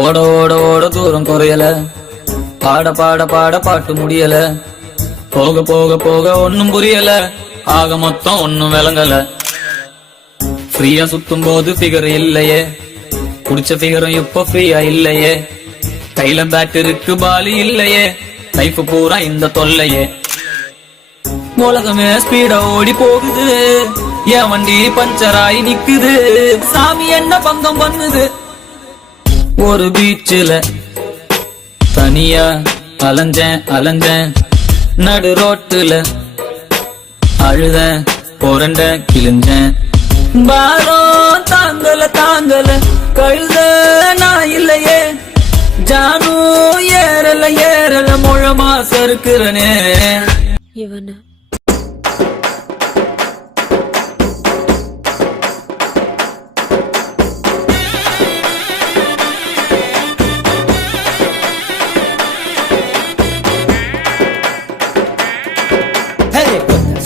ஓட ஓட ஓட தூரம் குறையல, பாட பாட பாட பாட்டு முடியல, போக போக போக ஒன்னும் புரியல, ஆக மொத்தம் ஒன்னும் விளங்கல. ஃப்ரீயா சுத்தும் போது ஃபிகர் இல்லையே, குடிச்ச ஃபிகரும் இப்ப ஃப்ரீயா இல்லையே, கையில பேட் இருக்கு பாலி இல்லையே, லைஃப் பூரா இந்த தொல்லையே. உலகமே ஸ்பீடா ஓடி போகுது, என் வண்டி பஞ்சராயி நிக்குது, சாமி என்ன பங்கம் பண்ணுது. ஒரு பீச்சில தனியா அலைஞ்சேன் அலைஞ்சேன், நடு ரோட்டுல அழுதேன் புரண்ட கிழிஞ்சேன். பாரம் தாங்கல தாங்கல கழுத நான் இல்லையே, ஜானு ஏறல ஏறல முழமா சறுக்குறனே. இவன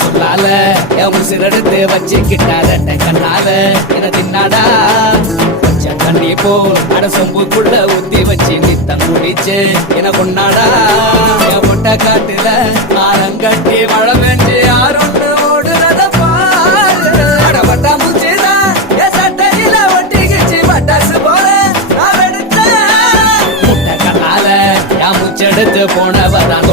சொல்லால என் உசிரெடுத்து வச்சுக்கிட்டாத கண்ணால என தின்னாடா கொஞ்சம் தண்ணி போல் அட சொம்புக்குள்ள ஊத்தி வச்சு நித்தம் குடிச்சு என கொண்டாடா. என் முட்டை காட்டுல ஆரங்கட்டி மழை பெஞ்சு யாருன்னு ஓடுறத பாரு. அடப்பட்டா மூச்சுதான் என் சட்டையில ஒட்டிக்கிச்சு பட்டாசு போல நான் எடுத்தேன். முட்டை கண்ணால என் மூச்செடுத்து போனவதான்